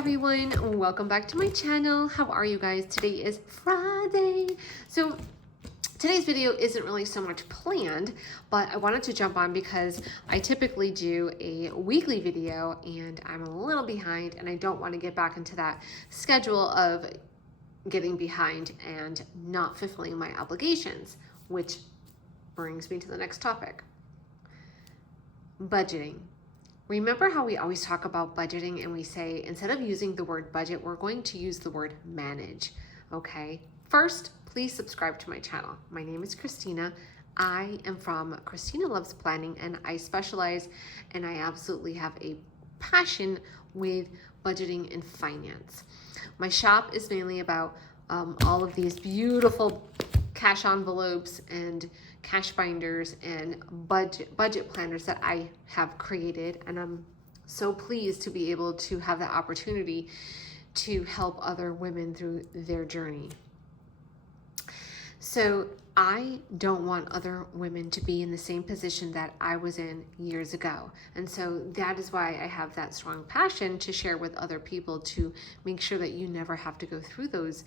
everyone, welcome back to my channel. How are you guys? Today is Friday. So today's video isn't really so much planned, but I wanted to jump on because I typically do a weekly video and I'm a little behind and I don't want to get back into that schedule of getting behind and not fulfilling my obligations, which brings me to the next topic. Budgeting. Remember how we always talk about budgeting and we say, instead of using the word budget, we're going to use the word manage, okay? First, please subscribe to my channel. My name is Christina. I am from Christina Loves Planning and I specialize and I absolutely have a passion with budgeting and finance. My shop is mainly about all of these beautiful cash envelopes and cash binders and budget planners that I have created, and I'm so pleased to be able to have the opportunity to help other women through their journey. So I don't want other women to be in the same position that I was in years ago. And so that is why I have that strong passion to share with other people to make sure that you never have to go through those.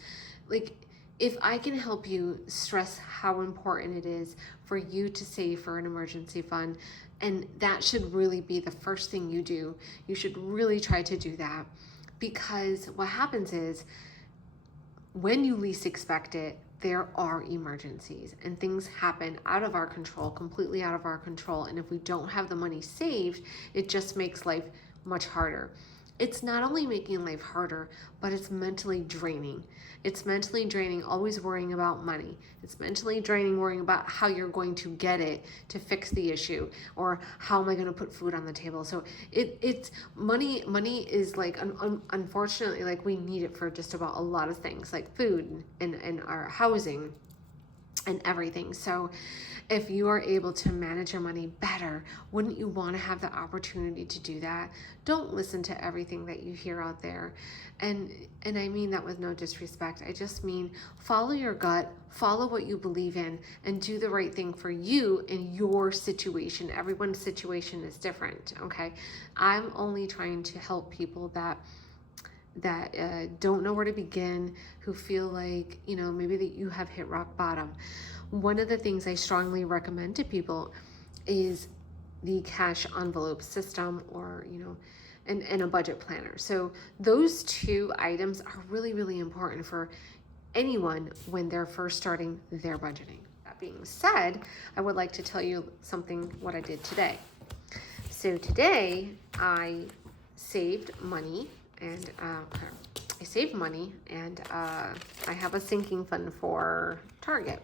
Like, if I can help you stress how important it is for you to save for an emergency fund, and that should really be the first thing you do. You should really try to do that, because what happens is when you least expect it, there are emergencies and things happen out of our control, completely out of our control. And if we don't have the money saved, it just makes life much harder. It's not only making life harder, but it's mentally draining. It's mentally draining always worrying about money. It's mentally draining worrying about how you're going to get it to fix the issue, or how am I going to put food on the table. So it's money is like, unfortunately, like, we need it for just about a lot of things, like food and our housing and everything. So if you are able to manage your money better, wouldn't you want to have the opportunity to do that? Don't listen to everything that you hear out there. And I mean that with no disrespect. I just mean follow your gut, follow what you believe in, and do the right thing for you in your situation. Everyone's situation is different, okay? I'm only trying to help people that don't know where to begin, who feel like, you know, maybe that you have hit rock bottom. One of the things I strongly recommend to people is the cash envelope system, or, you know, and a budget planner. So those two items are really, really important for anyone when they're first starting their budgeting. That being said, I would like to tell you something, what I did today. So today I saved money, and I have a sinking fund for Target.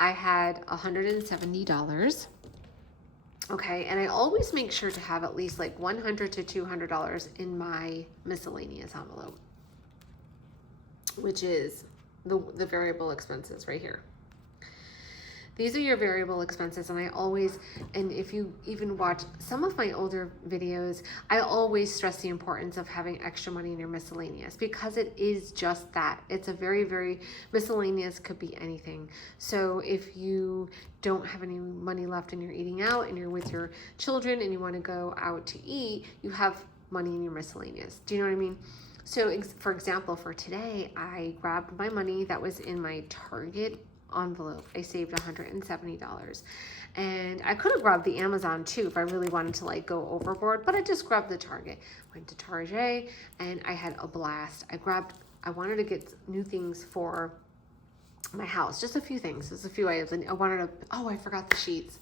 I had $170. Okay, and I always make sure to have at least like $100 to $200 in my miscellaneous envelope, which is the variable expenses right here. These are your variable expenses, and and if you even watch some of my older videos, I always stress the importance of having extra money in your miscellaneous, because it is just that. It's a very, very, miscellaneous could be anything. So if you don't have any money left and you're eating out and you're with your children and you want to go out to eat, you have money in your miscellaneous. Do you know what I mean? So for example, for today, I grabbed my money that was in my Target envelope. I saved $170, and I could have grabbed the Amazon too if I really wanted to like go overboard, but I just grabbed the Target. Went to Target and I had a blast. I wanted to get new things for my house, just a few things, just a few items. And I forgot the sheets.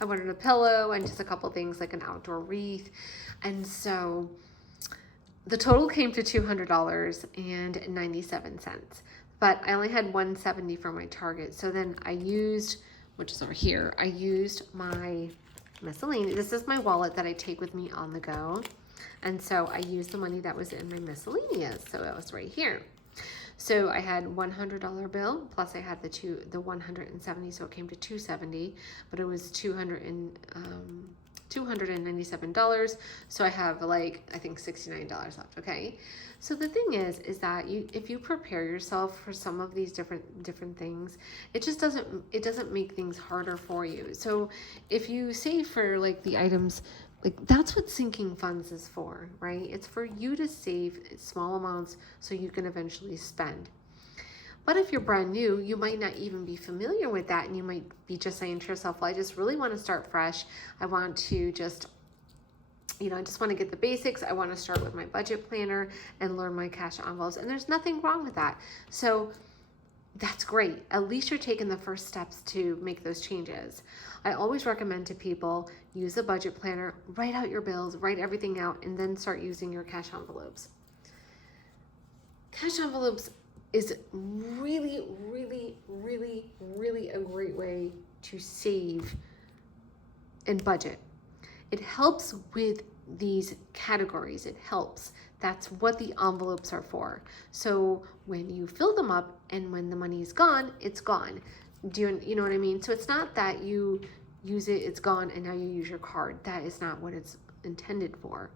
I wanted a pillow and just a couple things like an outdoor wreath. And so the total came to $200.97. But I only had $170 for my Target. So then I used, which is over here, I used my miscellaneous. This is my wallet that I take with me on the go. And so I used the money that was in my miscellaneous. So it was right here. So I had $100 bill, plus I had the 170, so it came to $270, but it was $297. So I have like, I think $69 left. Okay. So the thing is that if you prepare yourself for some of these different things, it doesn't make things harder for you. So if you save for like the items Like, that's what sinking funds is for, right? It's for you to save small amounts so you can eventually spend. But if you're brand new, you might not even be familiar with that, and you might be just saying to yourself, well, I just really want to start fresh. I want to just, I just want to get the basics. I want to start with my budget planner and learn my cash envelopes. And there's nothing wrong with that. So that's great. At least you're taking the first steps to make those changes. I always recommend to people, use a budget planner, write out your bills, write everything out, and then start using your cash envelopes. Cash envelopes is really, really, really, really a great way to save and budget. It helps with these categories. It helps. That's what the envelopes are for. So when you fill them up and when the money is gone, it's gone. Do you know what I mean? So it's not that you use it, it's gone, and now you use your card. That is not what it's intended for.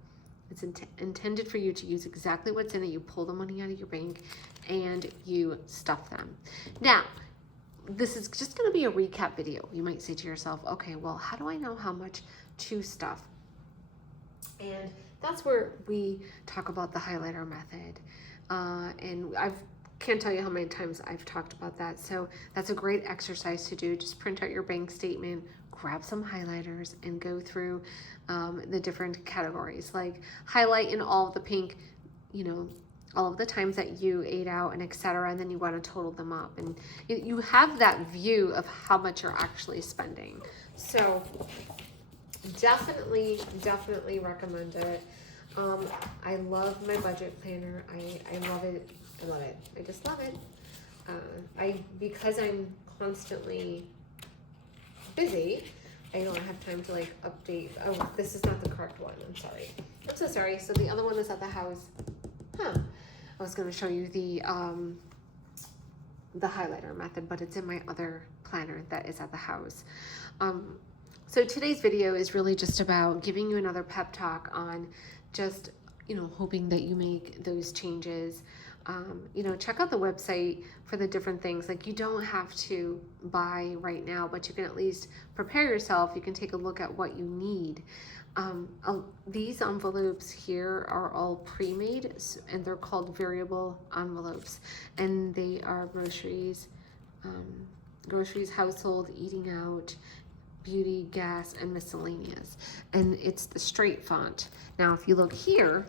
It's intended for you to use exactly what's in it. You pull the money out of your bank and you stuff them. Now, this is just going to be a recap video. You might say to yourself, okay, well, how do I know how much to stuff? And that's where we talk about the highlighter method. And I can't tell you how many times I've talked about that. So that's a great exercise to do. Just print out your bank statement, grab some highlighters, and go through the different categories. Like highlight in all of the pink, all of the times that you ate out and etc. And then you want to total them up. And you have that view of how much you're actually spending. So definitely recommend it. I love my budget planner. I love it. I just love it. Because I'm constantly busy, I don't have time to update. Oh, this is not the correct one. I'm sorry. I'm so sorry. So the other one is at the house. I was going to show you the highlighter method, but it's in my other planner that is at the house. So today's video is really just about giving you another pep talk on just, hoping that you make those changes. Check out the website for the different things. Like, you don't have to buy right now, but you can at least prepare yourself. You can take a look at what you need. These envelopes here are all pre-made, and they're called variable envelopes, and they are groceries, household, eating out, beauty, gas, and miscellaneous. And it's the straight font. Now, if you look here,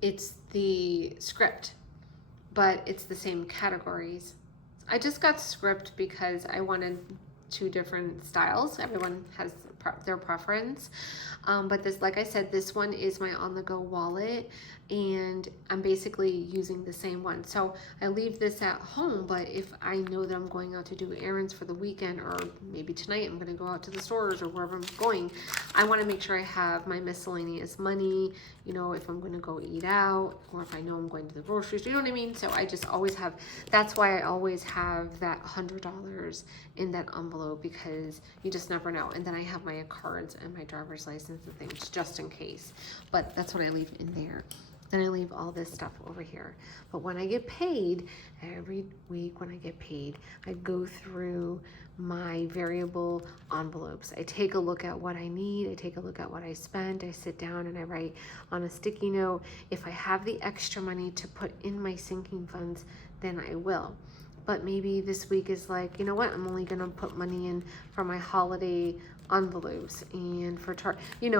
it's the script, but it's the same categories. I just got script because I wanted two different styles. Everyone has their preference. But this, like I said, this one is my on-the-go wallet, and I'm basically using the same one. So I leave this at home, but if I know that I'm going out to do errands for the weekend, or maybe tonight I'm going to go out to the stores or wherever I'm going, I want to make sure I have my miscellaneous money, if I'm going to go eat out, or if I know I'm going to the grocery store, you know what I mean? So I just always have, that's why I always have that $100 in that envelope, because you just never know. And then I have my cards and my driver's license and things just in case, but that's what I leave in there. Then I leave all this stuff over here. But when I get paid, every week when I get paid, I go through my variable envelopes. I take a look at what I need. I take a look at what I spent. I sit down and I write on a sticky note. If I have the extra money to put in my sinking funds, then I will. But maybe this week is like, what? I'm only going to put money in for my holiday envelopes and for you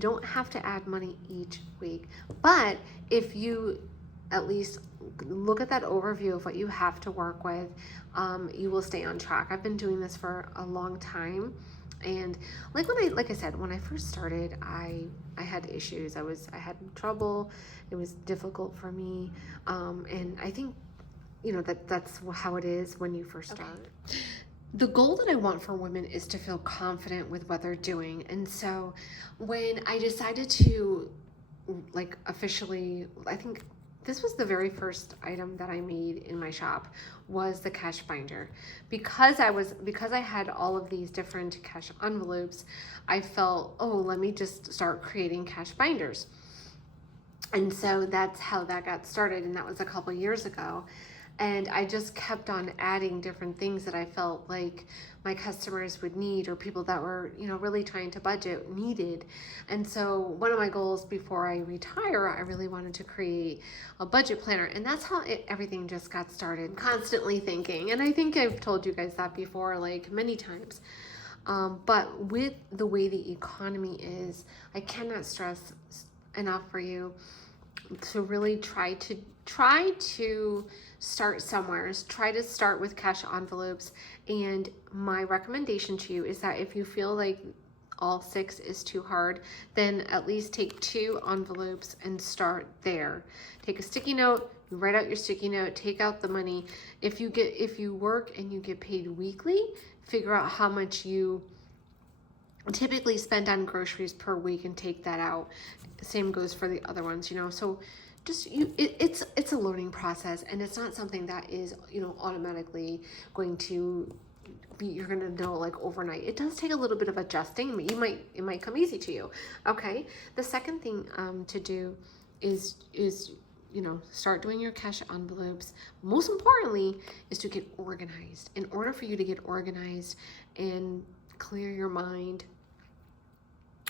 don't have to add money each week. But if you at least look at that overview of what you have to work with, you will stay on track. I've been doing this for a long time. And like I said, when I first started, I had issues. I had trouble. It was difficult for me. And I think, that's how it is when you first start. Okay. The goal that I want for women is to feel confident with what they're doing. And so when I decided to officially, I think this was the very first item that I made in my shop, was the cash binder. Because I had all of these different cash envelopes, I felt, let me just start creating cash binders. And so that's how that got started. And that was a couple years ago. And I just kept on adding different things that I felt like my customers would need, or people that were, really trying to budget needed. And so one of my goals before I retire, I really wanted to create a budget planner. And that's how everything just got started. Constantly thinking. And I think I've told you guys that before, like many times. But with the way the economy is, I cannot stress enough for you to really try to start somewhere. Try to start with cash envelopes. And my recommendation to you is that if you feel like all 6 is too hard, then at least take 2 envelopes and start there. Take a sticky note, you write out your sticky note, take out the money. If you work and you get paid weekly, figure out how much you typically spend on groceries per week and take that out. Same goes for the other ones, so just it's a learning process, and it's not something that is automatically going to be, you're going to know like overnight. It does take a little bit of adjusting. It might come easy to you. Okay, the second thing to do is start doing your cash envelopes. Most importantly is to get organized. In order for you to get organized and clear your mind,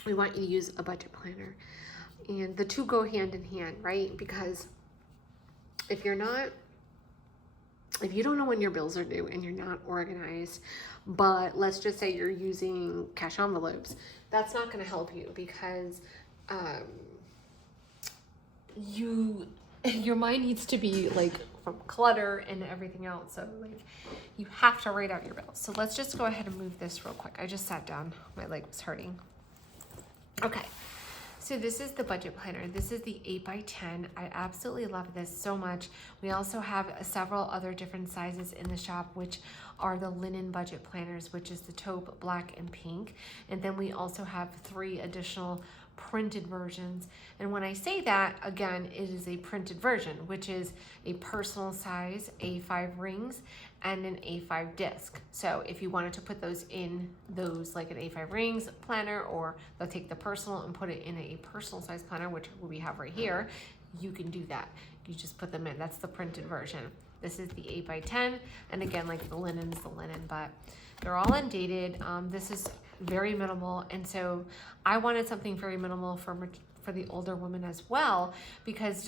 we want you to use a budget planner. And the two go hand in hand, right? Because if you don't know when your bills are due and you're not organized, but let's just say you're using cash envelopes, that's not going to help you, because your mind needs to be like from clutter and everything else. So like you have to write out your bills. So let's just go ahead and move this real quick. I just sat down. My leg was hurting. Okay. So this is the budget planner. This is the 8x10. I absolutely love this so much. We also have several other different sizes in the shop, which are the linen budget planners, which is the taupe, black, and pink. And then we also have 3 additional printed versions. And when I say that, again, it is a printed version, which is a personal size A5 rings and an A5 disc. So if you wanted to put those in those, like an A5 rings planner, or they'll take the personal and put it in a personal size planner, which we have right here, you can do that. You just put them in. That's the printed version. This is the 8x10. And again, like the linen's the linen, but they're all undated. This is very minimal, and so I wanted something very minimal for the older women as well, because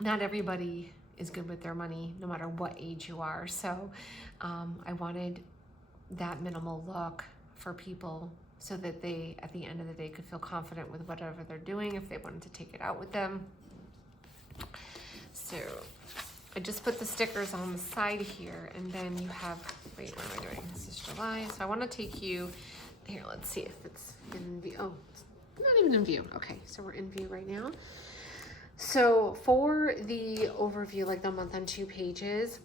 not everybody is good with their money, no matter what age you are. So I wanted that minimal look for people, so that they, at the end of the day, could feel confident with whatever they're doing if they wanted to take it out with them. So I just put the stickers on the side here, and then you have, wait, what am I doing? This is July. So I want to take you here. Let's see if it's in view. Oh, it's not even in view. Okay, so we're in view right now. So for the overview, like the month on 2 pages,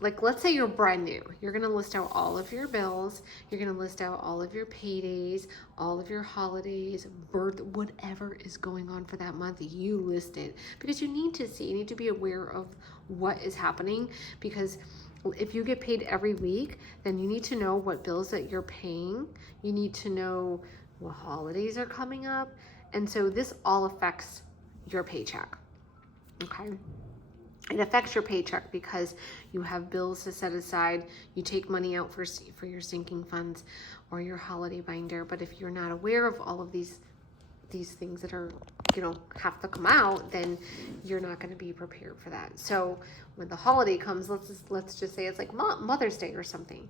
like let's say you're brand new, you're going to list out all of your bills, you're going to list out all of your paydays, all of your holidays, birth, whatever is going on for that month, you list it, because you need to be aware of what is happening. Because if you get paid every week, then you need to know what bills that you're paying. You need to know what holidays are coming up. And so this all affects your paycheck. Okay. It affects your paycheck because you have bills to set aside. You take money out for your sinking funds or your holiday binder. But if you're not aware of all of these things that are, have to come out, then you're not going to be prepared for that. So when the holiday comes, let's just say it's like Mother's Day or something,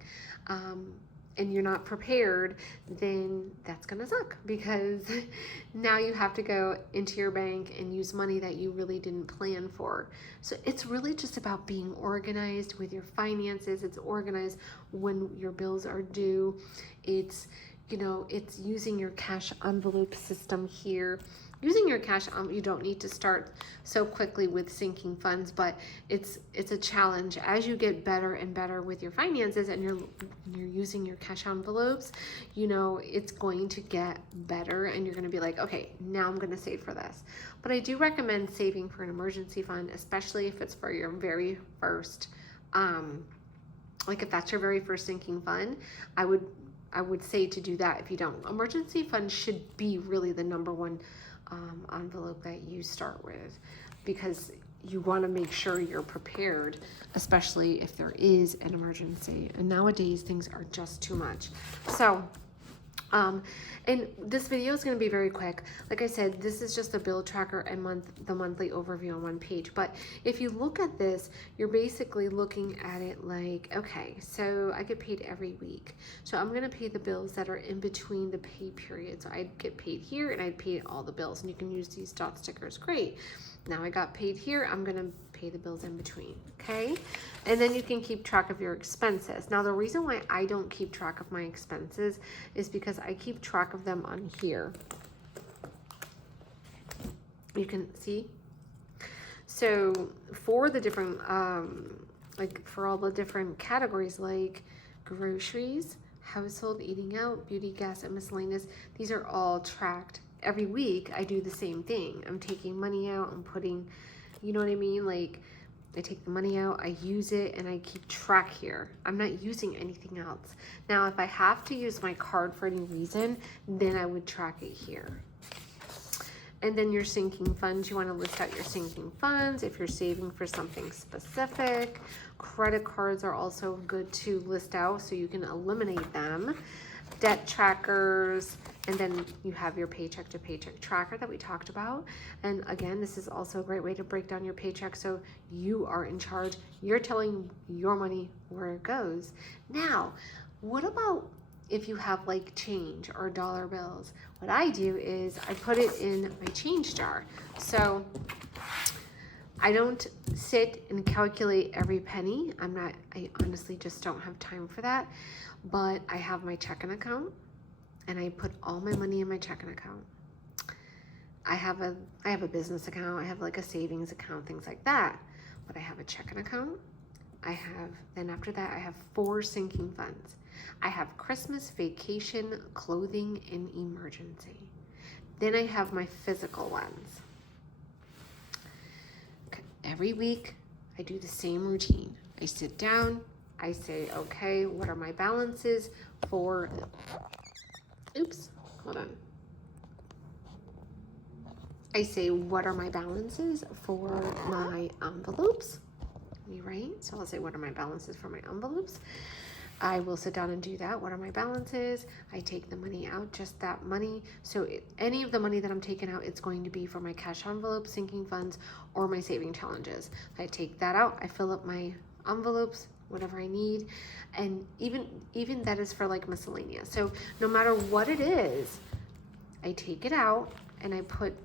and you're not prepared, then that's going to suck, because now you have to go into your bank and use money that you really didn't plan for. So it's really just about being organized with your finances. It's organized when your bills are due. It's using your cash envelope system here. Using your cash, you don't need to start so quickly with sinking funds, but it's a challenge as you get better and better with your finances, and you're using your cash envelopes. It's going to get better, and you're going to be like, okay, now I'm going to save for this. But I do recommend saving for an emergency fund, especially if it's for your very first, like if that's your very first sinking fund. I would say to do that. If you don't, emergency fund should be really the number one envelope that you start with, because you want to make sure you're prepared, especially if there is an emergency. And nowadays things are just too much. So and this video is going to be very quick. Like I said, this is just the bill tracker and the monthly overview on one page. But if you look at this, you're basically looking at it like, okay, so I get paid every week. So I'm going to pay the bills that are in between the pay period. So I'd get paid here and I'd pay all the bills. And you can use these dot stickers. Great. Now I got paid here. I'm going to pay the bills in between. Okay. And then you can keep track of your expenses. Now, the reason why I don't keep track of my expenses is because I keep track of them on here. You can see. So for the different, like for all the different categories, like groceries, household, eating out, beauty, gas, and miscellaneous, these are all tracked. Every week I do the same thing. I'm taking money out, I'm putting, you know what I mean? Like, I take the money out, I use it, and I keep track here. I'm not using anything else. Now, if I have to use my card for any reason, then I would track it here. And then your sinking funds, you want to list out your sinking funds if you're saving for something specific. Credit cards are also good to list out so you can eliminate them. Debt trackers, and then you have your paycheck to paycheck tracker that we talked about. And again, this is also a great way to break down your paycheck so you are in charge. You're telling your money where it goes. Now, what about if you have like change or dollar bills? What I do is I put it in my change jar. So I don't sit and calculate every penny. I honestly just don't have time for that. But I have my checking account and I put all my money in my checking account. I have a business account. I have like a savings account, things like that. But I have a checking account. Then after that, I have 4 sinking funds. I have Christmas, vacation, clothing, and emergency. Then I have my physical ones. Every week, I do the same routine. I sit down, I say, okay, what are my balances for, oops, hold on. I say, what are my balances for my envelopes? Right? So I'll say, what are my balances for my envelopes? I will sit down and do that. What are my balances? I take the money out, just that money. So any of the money that I'm taking out, it's going to be for my cash envelope, sinking funds, or my saving challenges. I take that out. I fill up my envelopes, whatever I need. And even that is for like miscellaneous. So no matter what it is, I take it out and I put,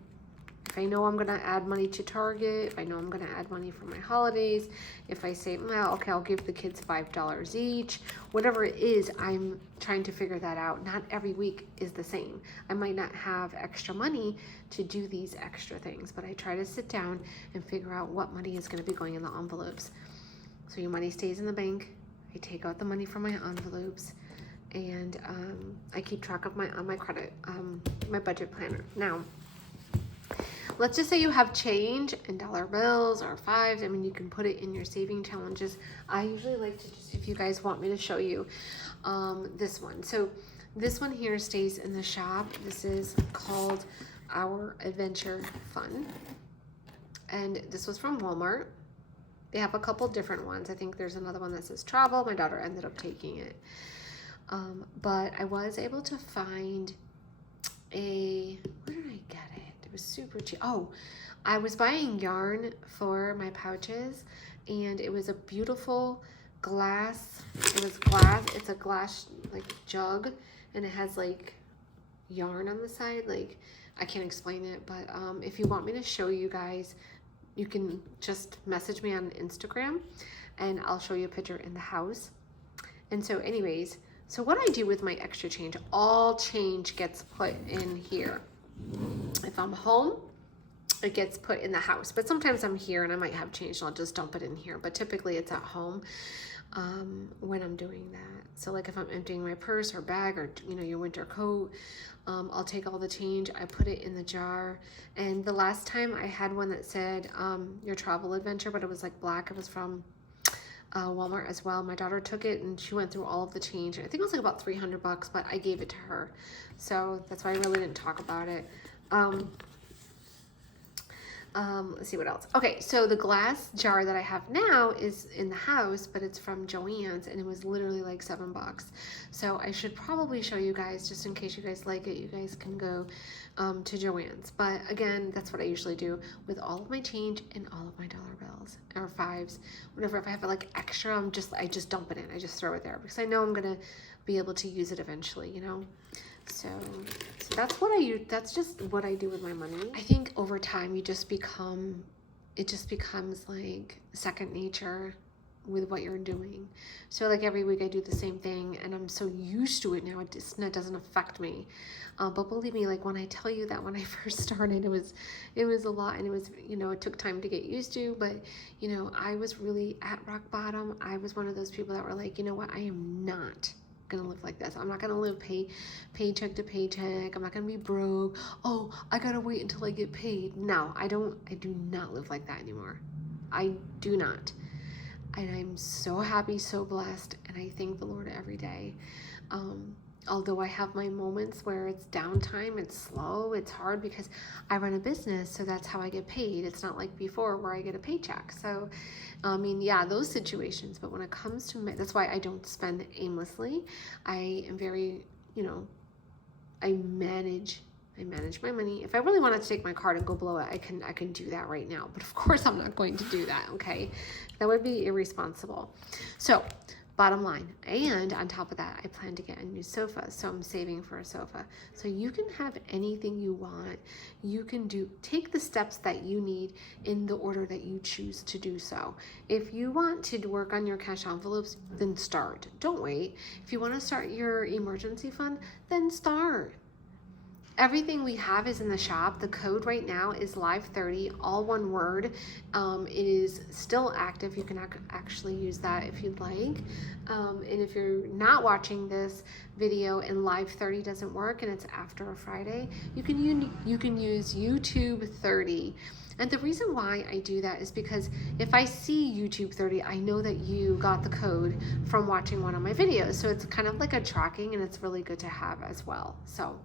if I know I'm going to add money to Target, if I know I'm going to add money for my holidays, if I say, well, okay, I'll give the kids $5 each, whatever it is, I'm trying to figure that out. Not every week is the same. I might not have extra money to do these extra things, but I try to sit down and figure out what money is going to be going in the envelopes. So your money stays in the bank. I take out the money from my envelopes, and I keep track of my credit, my budget planner. Now, let's just say you have change in dollar bills or fives. I mean, you can put it in your saving challenges. I usually like to just, if you guys want me to show you this one. So this one here stays in the shop. This is called Our Adventure Fund. And this was from Walmart. They have a couple different ones. I think there's another one that says travel. My daughter ended up taking it. But I was able to find where did I get it? It was super cheap. Oh, I was buying yarn for my pouches, and it was a beautiful glass. It was glass. It's a glass like jug, and it has like yarn on the side. Like, I can't explain it, but if you want me to show you guys, you can just message me on Instagram and I'll show you a picture in the house. And so anyways, so what I do with my extra change, all change gets put in here. If I'm home, it gets put in the house, but sometimes I'm here and I might have change and I'll just dump it in here. But typically it's at home when I'm doing that. So like if I'm emptying my purse or bag or, you know, your winter coat, I'll take all the change, I put it in the jar. And the last time I had one that said your travel adventure, but it was like black. It was from Walmart as well. My daughter took it and she went through all of the change. I think it was like about $300, but I gave it to her. So that's why I really didn't talk about it. Let's see what else. Okay, so the glass jar that I have now is in the house, but it's from Joann's, and it was literally like $7. So I should probably show you guys, just in case you guys like it. You guys can go to Joann's. But again, that's what I usually do with all of my change and all of my dollar bills or fives, whatever. If I have like extra, I just dump it in. I just throw it there because I know I'm gonna be able to use it eventually, you know. So that's what I use. That's just what I do with my money. I think over time it just becomes like second nature with what you're doing. So like every week I do the same thing, and I'm so used to it now, it doesn't affect me. But believe me, like when I tell you that when I first started, it was a lot, and it was, you know, it took time to get used to, but you know, I was really at rock bottom. I was one of those people that were like, you know what, I am not gonna live like this. I'm not gonna live paycheck to paycheck. I'm not gonna be broke. Oh, I gotta wait until I get paid. No, I do not live like that anymore. I do not. And I'm so happy, so blessed, and I thank the Lord every day. Although I have my moments where it's downtime, it's slow, it's hard because I run a business, so that's how I get paid. It's not like before where I get a paycheck. So, I mean, yeah, those situations. But when it comes to that's why I don't spend aimlessly. I am very, you know, I manage my money. If I really wanted to take my card and go blow it, I can do that right now. But of course, I'm not going to do that. Okay, that would be irresponsible. So, bottom line, and on top of that, I plan to get a new sofa, so I'm saving for a sofa. So you can have anything you want. You can take the steps that you need in the order that you choose to do so. If you want to work on your cash envelopes, then start. Don't wait. If you want to start your emergency fund, then start. Everything we have is in the shop. The code right now is Live30, all one word. It is still active. You can actually use that if you'd like. And if you're not watching this video and Live30 doesn't work and it's after a Friday, you can use YouTube 30. And the reason why I do that is because if I see YouTube 30, I know that you got the code from watching one of my videos. So it's kind of like a tracking, and it's really good to have as well. So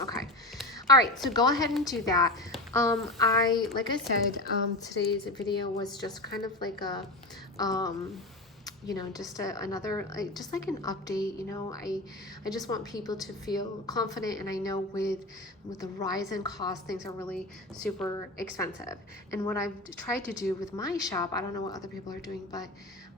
okay. All right, so go ahead and do that. Like I said, today's video was just kind of like a, you know, just just like an update. You know, I just want people to feel confident, and I know with the rise in cost, things are really super expensive. And what I've tried to do with my shop, I don't know what other people are doing, but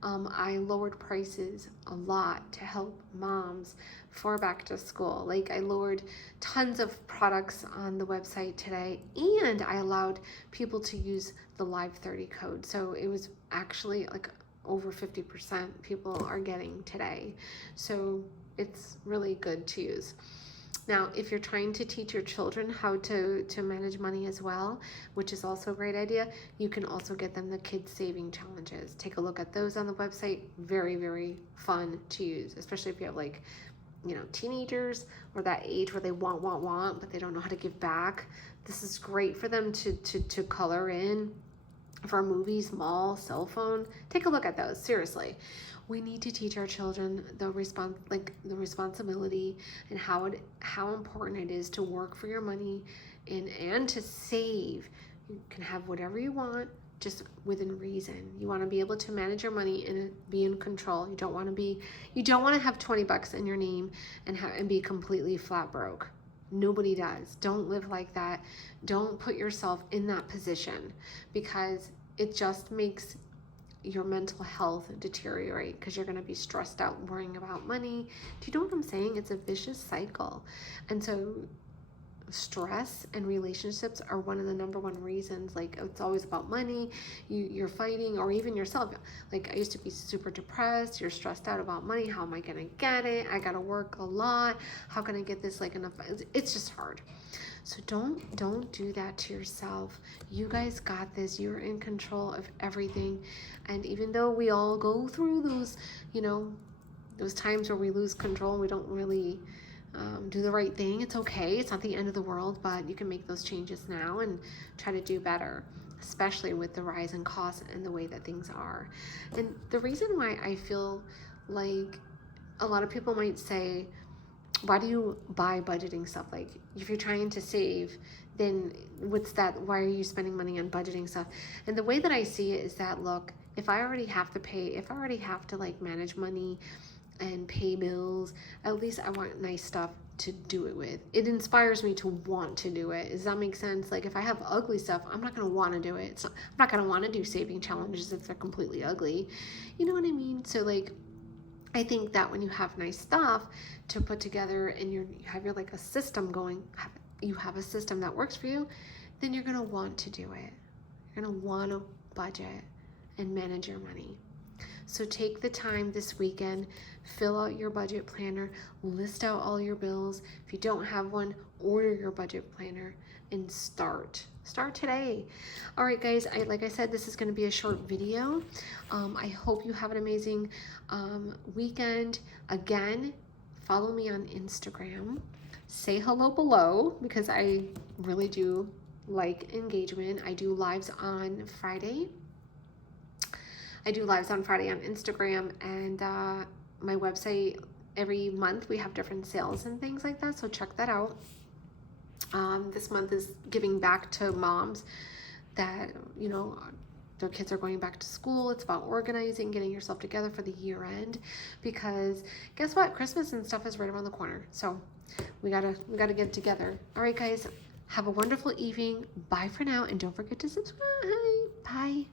I lowered prices a lot to help moms for back to school. Like I lowered tons of products on the website today, and I allowed people to use the Live30 code. So it was actually like over 50% people are getting today. So it's really good to use. Now, if you're trying to teach your children how to manage money as well, which is also a great idea, you can also get them the kids saving challenges. Take a look at those on the website. Very, very fun to use, especially if you have like, you know, teenagers or that age where they want, but they don't know how to give back. This is great for them to color in for movies, mall, cell phone. Take a look at those, seriously. We need to teach our children the responsibility and how important it is to work for your money and to save. You can have whatever you want, just within reason. You want to be able to manage your money and be in control. You don't want to have $20 in your name and be completely flat broke. Nobody does. Don't live like that. Don't put yourself in that position, because it just makes your mental health deteriorate, because you're going to be stressed out worrying about money. Do you know what I'm saying? It's a vicious cycle. And so stress and relationships are one of the number one reasons. Like, it's always about money. You're fighting, or even yourself. Like, I used to be super depressed. You're stressed out about money. How am I going to get it? I got to work a lot. How can I get this like enough? It's just hard. So don't do that to yourself. You guys got this. You're in control of everything. And even though we all go through those, you know, those times where we lose control and we don't really do the right thing, it's okay. It's not the end of the world, but you can make those changes now and try to do better, especially with the rise in costs and the way that things are. And the reason why I feel like a lot of people might say, why do you buy budgeting stuff? Like, if you're trying to save, then what's that? Why are you spending money on budgeting stuff? And the way that I see it is that, look, if I already have to pay, if I already have to like manage money and pay bills, at least I want nice stuff to do it with. It inspires me to want to do it. Does that make sense? Like if I have ugly stuff, I'm not going to want to do it. I'm not going to want to do saving challenges if they're completely ugly. You know what I mean? So like, I think that when you have nice stuff to put together and you have your like a system going, you have a system that works for you, then you're going to want to do it. You're going to want to budget and manage your money. So take the time this weekend, fill out your budget planner, list out all your bills. If you don't have one, order your budget planner and start. Start today. All right, guys, like I said, this is going to be a short video. I hope you have an amazing weekend. Again, follow me on Instagram. Say hello below because I really do like engagement. I do lives on Friday. on Instagram and my website. Every month we have different sales and things like that, so check that out. This month is giving back to moms that, you know, their kids are going back to school. It's about organizing, getting yourself together for the year end, because guess what? Christmas and stuff is right around the corner. So we gotta get it together. All right, guys, have a wonderful evening. Bye for now, and don't forget to subscribe. Bye.